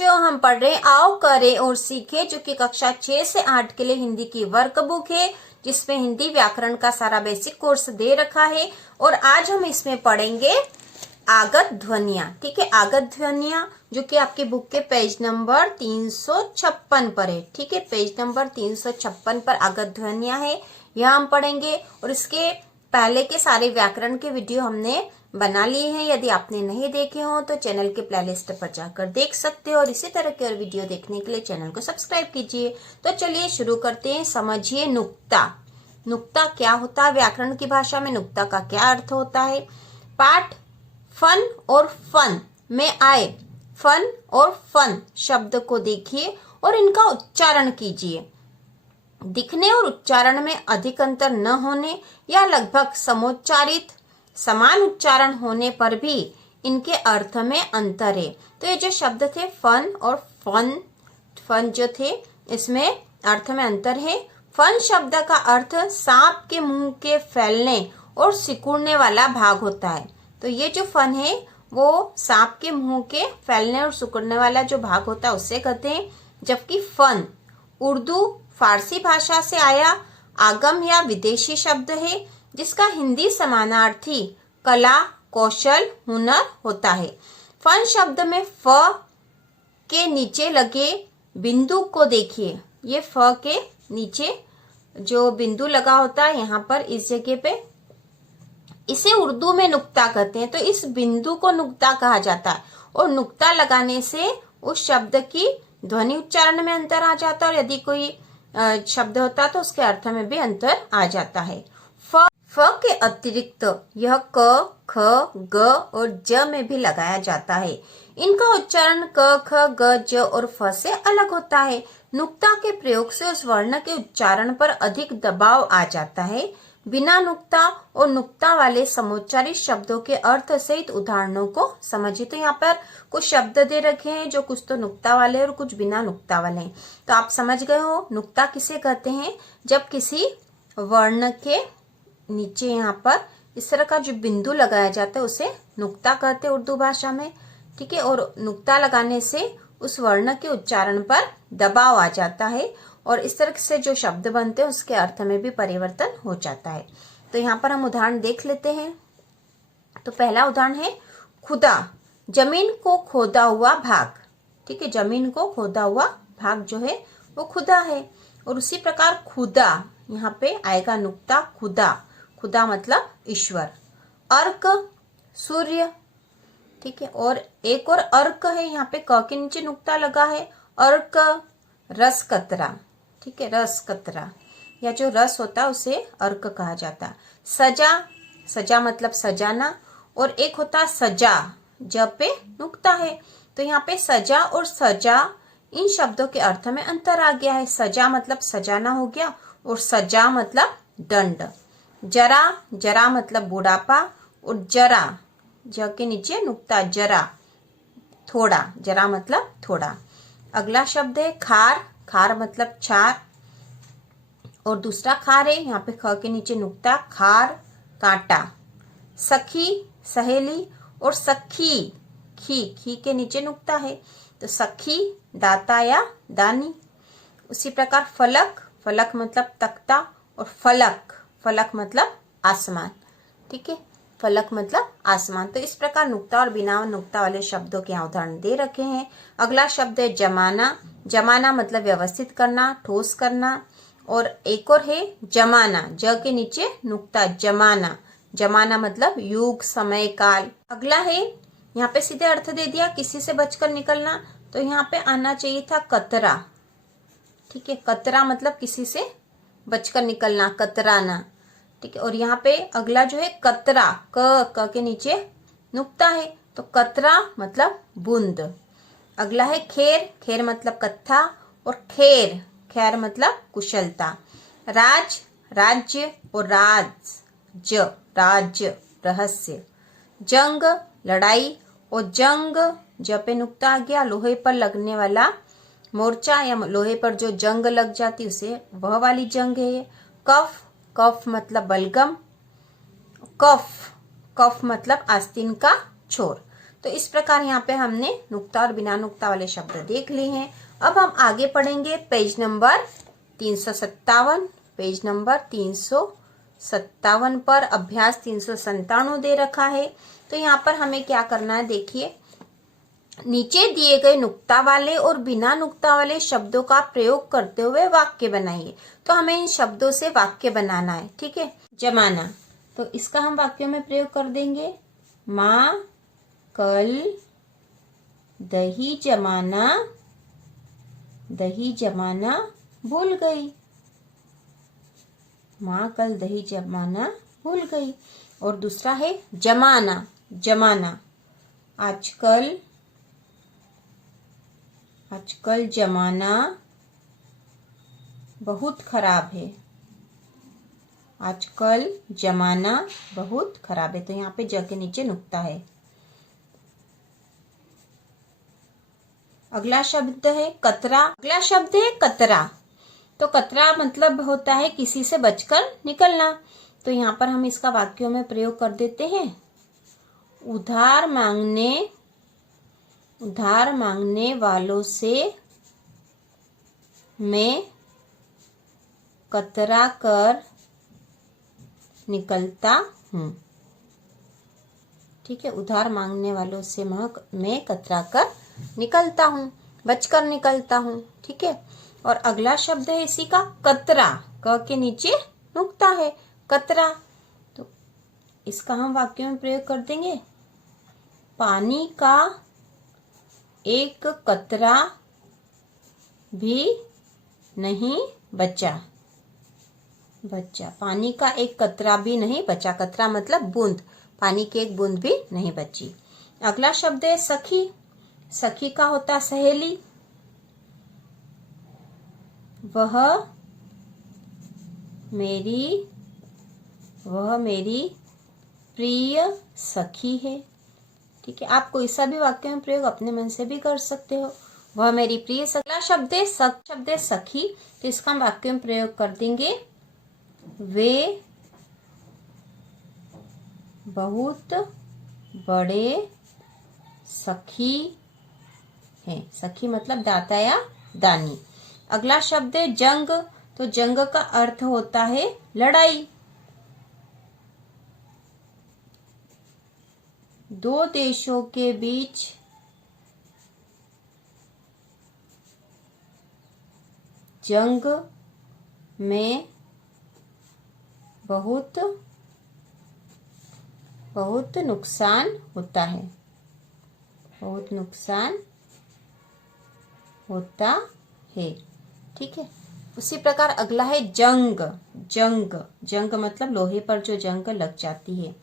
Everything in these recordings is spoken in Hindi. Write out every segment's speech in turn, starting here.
बच्चों, हम पढ़ रहे हैं आओ करें और सीखें, जो कि कक्षा 6 से 8 के लिए हिंदी की वर्कबुक है, जिसमें हिंदी व्याकरण का सारा बेसिक कोर्स दे रखा है। और आज हम इसमें पढ़ेंगे आगत ध्वनियां। ठीक है, आगत ध्वनियां जो कि आपकी बुक के पेज नंबर 356 पर है। ठीक है, पेज नंबर 356 पर आगत ध्वनियां है, यह हम पढ़ेंगे। और इसके पहले के सारे व्याकरण के वीडियो हमने बना लिए हैं। यदि आपने नहीं देखे हो तो चैनल के प्लेलिस्ट पर जाकर देख सकते हो, और इसी तरह के और वीडियो देखने के लिए चैनल को सब्सक्राइब कीजिए। तो चलिए शुरू करते हैं। समझिए नुक्ता। नुक्ता क्या होता है? व्याकरण की भाषा में नुक्ता का क्या अर्थ होता है? पाठ फन और फन में आए फन और फन शब्द को देखिए और इनका उच्चारण कीजिए। दिखने और उच्चारण में अधिक अंतर न होने या लगभग समोच्चारित समान उच्चारण होने पर भी इनके अर्थ में अंतर है। तो ये जो शब्द थे फन और फन जो थे, इसमें अर्थ में अंतर है। फन शब्द का अर्थ सांप के मुंह के फैलने और सिकुड़ने वाला भाग होता है। तो ये जो फन है वो सांप के मुंह के फैलने और सिकुड़ने वाला जो भाग होता है उससे कहते हैं। जबकि फन उर्दू फारसी भाषा से आया आगम या विदेशी शब्द है, जिसका हिंदी समानार्थी कला, कौशल, हुनर होता है। फन शब्द में फ के नीचे लगे बिंदु को देखिए। ये फ के नीचे जो बिंदु लगा होता है यहाँ पर इस जगह पे, इसे उर्दू में नुक्ता कहते हैं। तो इस बिंदु को नुक्ता कहा जाता है, और नुक्ता लगाने से उस शब्द की ध्वनि उच्चारण में अंतर आ जाता है, और यदि कोई शब्द होता तो उसके अर्थ में भी अंतर आ जाता है। फ के अतिरिक्त यह क, ख, ग और ज में भी लगाया जाता है। इनका उच्चारण क, ख, ग, ज और फ से अलग होता है। नुक्ता के प्रयोग से उस वर्ण के उच्चारण पर अधिक दबाव आ जाता है। बिना नुक्ता और नुक्ता वाले समोच्चारित शब्दों के अर्थ सहित उदाहरणों को समझिए। तो यहाँ पर कुछ शब्द दे रखे हैं जो कुछ तो नुक्ता वाले और कुछ बिना नुक्ता वाले हैं। तो आप समझ गए हो नुक्ता किसे कहते हैं? जब किसी वर्ण के नीचे यहाँ पर इस तरह का जो बिंदु लगाया जाता है उसे नुक्ता कहते हैं उर्दू भाषा में। ठीक है, और नुक्ता लगाने से उस वर्ण के उच्चारण पर दबाव आ जाता है, और इस तरह से जो शब्द बनते हैं उसके अर्थ में भी परिवर्तन हो जाता है। तो यहाँ पर हम उदाहरण देख लेते हैं। तो पहला उदाहरण है खुदा, जमीन को खोदा हुआ भाग। ठीक है, जमीन को खोदा हुआ भाग जो है वो खुदा है। और उसी प्रकार खुदा, यहाँ पे आएगा नुक्ता खुदा। खुदा मतलब ईश्वर। अर्क सूर्य। ठीक है, और एक और अर्क है, यहाँ पे क के नीचे नुक्ता लगा है। अर्क रस कतरा। ठीक है, रस कतरा या जो रस होता है उसे अर्क कहा जाता है। सजा, सजा मतलब सजाना, और एक होता सजा, जब पे नुक्ता है। तो यहाँ पे सजा और सजा इन शब्दों के अर्थ में अंतर आ गया है। सजा मतलब सजाना हो गया, और सजा मतलब दंड। जरा, जरा मतलब बुढ़ापा, और जरा ज के नीचे नुक्ता जरा, थोड़ा, जरा मतलब थोड़ा। अगला शब्द है खार, खार मतलब छार, और दूसरा खार है, यहाँ पे ख के नीचे नुक्ता, खार कांटा। सखी सहेली, और सखी खी के नीचे नुक्ता है, तो सखी दाता या दानी। उसी प्रकार फलक, फलक मतलब तख्ता, और फलक, फलक मतलब आसमान। ठीक है, फलक मतलब आसमान। तो इस प्रकार नुक्ता और बिना नुक्ता वाले शब्दों के यहाँ उदाहरण दे रखे हैं। अगला शब्द है जमाना। जमाना मतलब व्यवस्थित करना, ठोस करना। और एक और है जमाना, ज के नीचे नुक्ता, जमाना। जमाना मतलब युग, समय, काल। अगला है, यहाँ पे सीधे अर्थ दे दिया किसी से बचकर निकलना, तो यहाँ पे आना चाहिए था कतरा। ठीक है, कतरा मतलब किसी से बचकर निकलना, कतराना। ठीक है, और यहाँ पे अगला जो है कतरा, क के नीचे नुक्ता है, तो कतरा मतलब बूंद। अगला है खेर, खेर मतलब कत्था, और खेर, खैर मतलब कुशलता। राज, राज्य, और राज, राज्य, रहस्य। जंग, लड़ाई, और जंग, ज पे नुक्ता आ गया, लोहे पर लगने वाला मोर्चा या लोहे पर जो जंग लग जाती उसे वह वाली जंग है। कफ, कफ मतलब बलगम। कफ, कफ मतलब आस्तीन का छोर। तो इस प्रकार यहाँ पे हमने नुक्ता और बिना नुक्ता वाले शब्द देख लिए हैं। अब हम आगे पढ़ेंगे पेज नंबर 357। पेज नंबर 357 पर अभ्यास 397 दे रखा है। तो यहाँ पर हमें क्या करना है, देखिए नीचे दिए गए नुक्ता वाले और बिना नुक्ता वाले शब्दों का प्रयोग करते हुए वाक्य बनाइए। तो हमें इन शब्दों से वाक्य बनाना है, ठीक है। जमाना, तो इसका हम वाक्यों में प्रयोग कर देंगे। माँ कल दही जमाना भूल गई। माँ कल दही जमाना भूल गई। और दूसरा है जमाना, आजकल जमाना बहुत खराब है। आजकल जमाना बहुत खराब है। तो यहाँ पे ज के नीचे नुक्ता है। अगला शब्द है कतरा। अगला शब्द है कतरा। तो कतरा मतलब होता है किसी से बचकर निकलना। तो यहाँ पर हम इसका वाक्यों में प्रयोग कर देते हैं। उधार मांगने वालों से मैं कतरा कर निकलता हूँ। ठीक है, उधार मांगने वालों से मैं कतरा कर निकलता हूँ, बचकर निकलता हूँ। ठीक है। और अगला शब्द है इसी का कतरा। क के नीचे नुक्ता है, कतरा। तो इसका हम वाक्य में प्रयोग कर देंगे। पानी का एक कतरा भी नहीं बचा। पानी का एक कतरा भी नहीं बचा। कतरा मतलब बूंद, पानी की एक बूंद भी नहीं बची। अगला शब्द है सखी। सखी का होता सहेली। वह मेरी प्रिय सखी है। ठीक है, आप कोई सा भी वाक्य में प्रयोग अपने मन से भी कर सकते हो। वह मेरी प्रिय सखी। अगला शब्द है सखी। तो इसका हम वाक्य में प्रयोग कर देंगे। वे बहुत बड़े सखी हैं। सखी मतलब दाता या दानी। अगला शब्द है जंग। तो जंग का अर्थ होता है लड़ाई। दो देशों के बीच जंग में बहुत नुकसान होता है। बहुत नुकसान होता है। ठीक है। उसी प्रकार अगला है जंग। जंग मतलब लोहे पर जो जंग लग जाती है।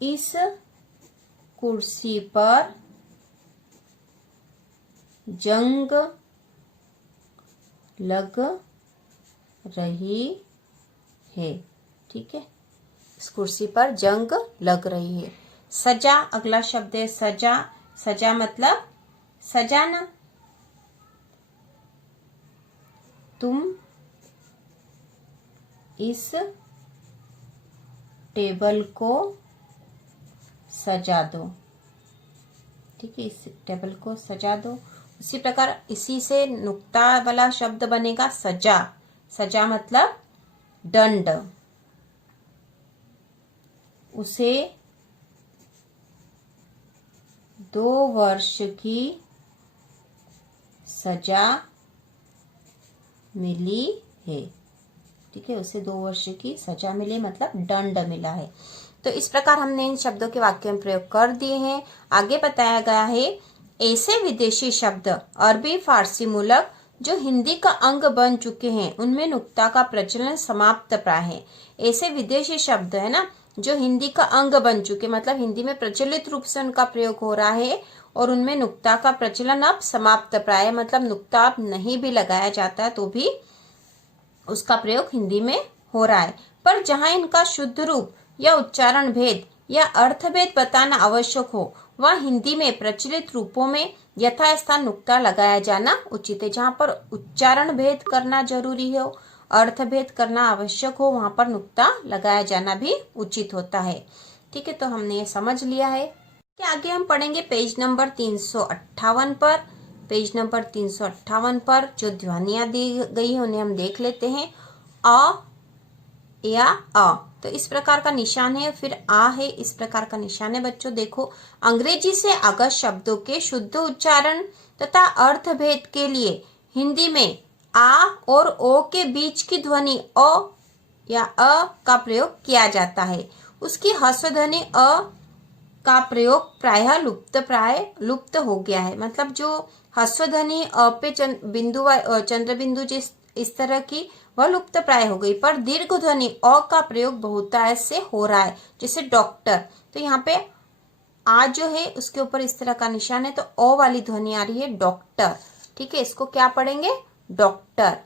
इस कुर्सी पर जंग लग रही है। ठीक है, इस कुर्सी पर जंग लग रही है। सजा, अगला शब्द है सजा। सजा मतलब सजाना। तुम इस टेबल को सजा दो। ठीक है, इस टेबल को सजा दो। उसी प्रकार इसी से नुक्ता वाला शब्द बनेगा सजा। सजा मतलब दंड। उसे 2 वर्ष की सजा मिली है। ठीक है, उसे 2 वर्ष की सजा मिली मतलब दंड मिला है। तो इस प्रकार हमने इन शब्दों के वाक्य में प्रयोग कर दिए हैं। आगे बताया गया है ऐसे विदेशी शब्द अरबी फारसी मूलक जो हिंदी का अंग बन चुके हैं उनमें नुक्ता का प्रचलन समाप्त प्राय है। ऐसे विदेशी शब्द है ना जो हिंदी का अंग बन चुके, मतलब हिंदी में प्रचलित रूप से उनका प्रयोग हो रहा है और उनमें नुक्ता का प्रचलन अब समाप्त प्राय, मतलब नुक्ता अब नहीं भी लगाया जाता है तो भी उसका प्रयोग हिंदी में हो रहा है। पर जहाँ इनका शुद्ध रूप या उच्चारण भेद या अर्थ भेद बताना आवश्यक हो वह हिंदी में प्रचलित रूपों में यथास्थान नुक्ता लगाया जाना उचित है। जहाँ पर उच्चारण भेद करना जरूरी हो, अर्थ भेद करना आवश्यक हो, वहां पर नुक्ता लगाया जाना भी उचित होता है। ठीक है, तो हमने ये समझ लिया है कि आगे हम पढ़ेंगे पेज नंबर 358 पर। पेज नंबर 358 पर जो ध्वनियां दी गई है उन्हें हम देख लेते हैं। अ या अ, तो इस प्रकार का निशान है, फिर आ है, इस प्रकार का निशान है। बच्चों देखो, अंग्रेजी से आगत शब्दों के शुद्ध उच्चारण तथा अर्थ भेद के लिए हिंदी में आ और ओ के बीच की ध्वनि अ या अ का प्रयोग किया जाता है। उसकी ह्रस्व ध्वनि अ का प्रयोग प्रायः लुप्त हो गया है। मतलब जो ह्रस्व ध्वनि अ पे चंद्र बिंदु जिस इस तरह की, वह लुप्त प्राय हो गई, पर दीर्घ ध्वनि अ का प्रयोग बहुतायत से हो रहा है, जैसे डॉक्टर। तो यहाँ पे आ जो है उसके ऊपर इस तरह का निशान है, तो ओ वाली ध्वनि आ रही है डॉक्टर। ठीक है, इसको क्या पढ़ेंगे? डॉक्टर।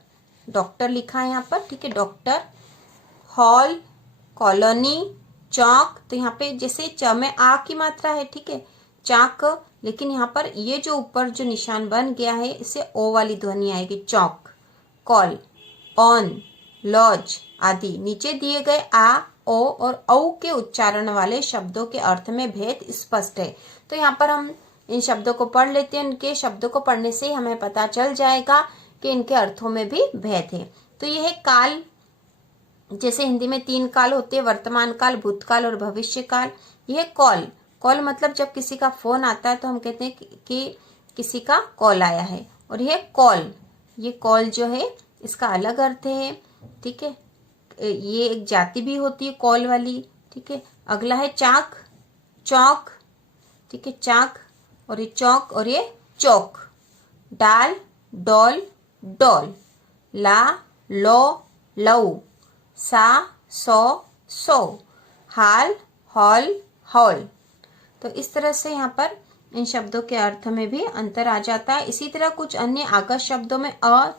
डॉक्टर लिखा है यहाँ पर। ठीक है, डॉक्टर। हॉल, कॉलोनी, चौक, तो यहाँ पे जैसे च में आ की मात्रा है, ठीक है, चाक, लेकिन यहाँ पर ये जो ऊपर जो निशान बन गया है इससे ओ वाली ध्वनि आएगी, चौक। कॉल, ऑन, लॉज आदि। नीचे दिए गए आ, ओ और औ के उच्चारण वाले शब्दों के अर्थ में भेद स्पष्ट है। तो यहाँ पर हम इन शब्दों को पढ़ लेते हैं। इनके शब्दों को पढ़ने से हमें पता चल जाएगा कि इनके अर्थों में भी भेद है। तो यह है काल। जैसे हिंदी में 3 काल होते हैं, वर्तमान काल, भूतकाल और भविष्य काल। यह कॉल। कॉल मतलब जब किसी का फोन आता है तो हम कहते हैं कि किसी का कॉल आया है। और यह कॉल, ये कॉल जो है इसका अलग अर्थ है। ठीक है, ये एक जाति भी होती है कॉल वाली। ठीक है, अगला है चाक, चौक। ठीक है, चाक, और ये चौक, और ये चौक। डाल, डॉल, डॉल। ला, लो, लऊ। सा, सौ, सौ। हाल, हॉल, हॉल। तो इस तरह से यहाँ पर इन शब्दों के अर्थ में भी अंतर आ जाता है। इसी तरह कुछ अन्य आगत शब्दों में अ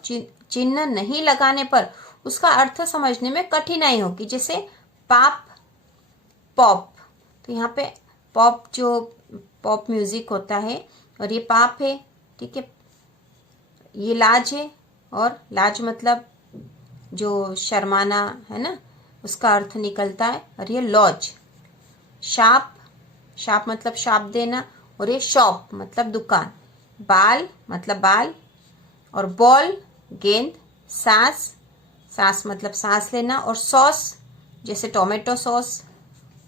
चिन्ह नहीं लगाने पर उसका अर्थ समझने में कठिनाई होगी, जैसे पाप, पॉप। तो यहाँ पे पॉप जो पॉप म्यूजिक होता है, और ये पाप है। ठीक है, ये लाज है, और लाज मतलब जो शर्माना है ना, उसका अर्थ निकलता है। और ये लॉज। शाप, शाप मतलब शाप देना, और ये शॉप मतलब दुकान। बाल मतलब बाल, और बॉल गेंद। सांस, सांस मतलब सांस लेना, और सॉस जैसे टोमेटो सॉस।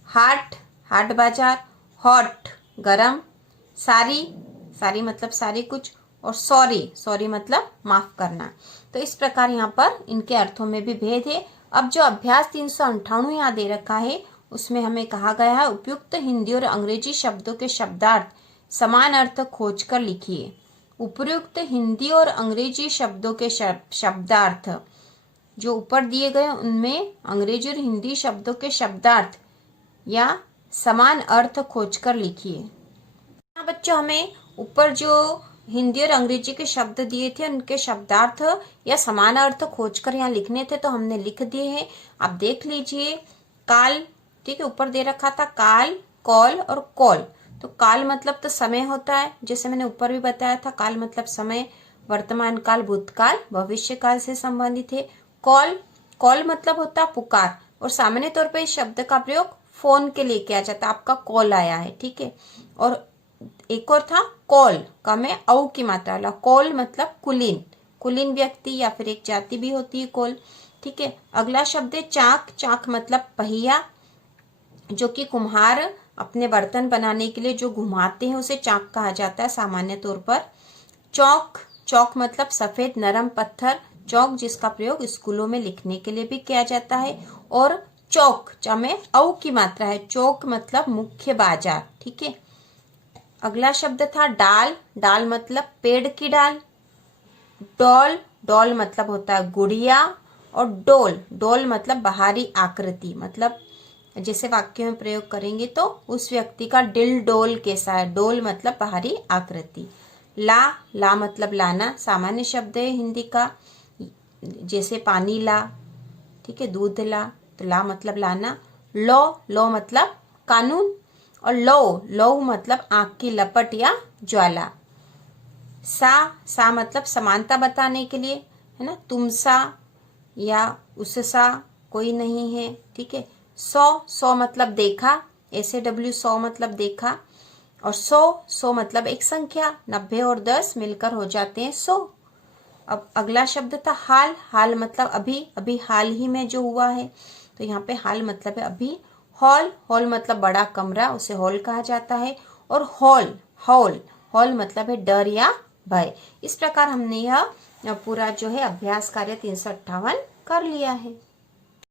हाट, हाट बाजार। हॉट गरम। सारी, सारी मतलब सारी कुछ, और सॉरी, सॉरी मतलब माफ करना। तो इस प्रकार यहाँ पर इनके अर्थों में भी भेद है। अब जो अभ्यास 398 यहाँ दे रखा है उसमें हमें कहा गया है उपयुक्त हिंदी और अंग्रेजी शब्दों के शब्दार्थ समान अर्थ खोजकर लिखिए। उपयुक्त हिंदी और अंग्रेजी शब्दों के शब्दार्थ जो ऊपर दिए गए उनमें अंग्रेजी और हिंदी शब्दों के शब्दार्थ या समान अर्थ खोजकर लिखिए। बच्चों, हमें ऊपर जो हिंदी और अंग्रेजी के शब्द दिए थे उनके शब्दार्थ या समान अर्थ खोजकर यहाँ लिखने थे, तो हमने लिख दिए हैं। आप देख लीजिए। काल, ठीक है, ऊपर दे रखा था काल, कॉल और कॉल। तो काल मतलब तो समय होता है, जैसे मैंने ऊपर भी बताया था, काल मतलब समय, वर्तमान काल, भूतकाल, भविष्य काल से संबंधित है। कॉल, कॉल मतलब होता है पुकार, और सामान्य तौर पर इस शब्द का प्रयोग फोन के लिए किया जाता है, आपका कॉल आया है। ठीक है, और एक और था कॉल, का में औ की मात्रा वाला। कॉल मतलब कुलीन, कुलीन व्यक्ति या फिर एक जाति भी होती है कॉल। ठीक है, अगला शब्द है चाक। चाक मतलब पहिया, जो कि कुम्हार अपने बर्तन बनाने के लिए जो घुमाते हैं उसे चाक कहा जाता है सामान्य तौर पर। चौक, चौक मतलब सफेद नरम पत्थर, चौक जिसका प्रयोग स्कूलों में लिखने के लिए भी किया जाता है। और चौक, च में औ की मात्रा है, चौक मतलब मुख्य बाजार। ठीक है, अगला शब्द था डाल। डाल मतलब पेड़ की डाल। डॉल, डॉल मतलब होता है गुड़िया। और डोल, डोल मतलब बाहरी आकृति, मतलब जैसे वाक्य में प्रयोग करेंगे तो उस व्यक्ति का दिल डोल कैसा है। डोल मतलब बाहरी आकृति। ला, ला मतलब लाना, सामान्य शब्द है हिंदी का, जैसे पानी ला। ठीक है, दूध ला, तो ला मतलब लाना। लो, लो मतलब कानून, और लो, लो मतलब आंख की लपट या ज्वाला। सा, सा मतलब समानता बताने के लिए, है ना, तुम सा या उससा कोई नहीं है। ठीक है, सौ, सौ मतलब देखा, SAW 100 मतलब देखा, और 100 मतलब एक संख्या, 90 और 10 मिलकर हो जाते हैं 100। अब अगला शब्द था हाल। हाल मतलब अभी, अभी हाल ही में जो हुआ है, तो यहाँ पे हाल मतलब है अभी। हॉल, हॉल मतलब बड़ा कमरा, उसे हॉल कहा जाता है। और हॉल, हॉल, हॉल मतलब है डर या भय। इस प्रकार हमने यह पूरा जो है अभ्यास कार्य 358 कर लिया है।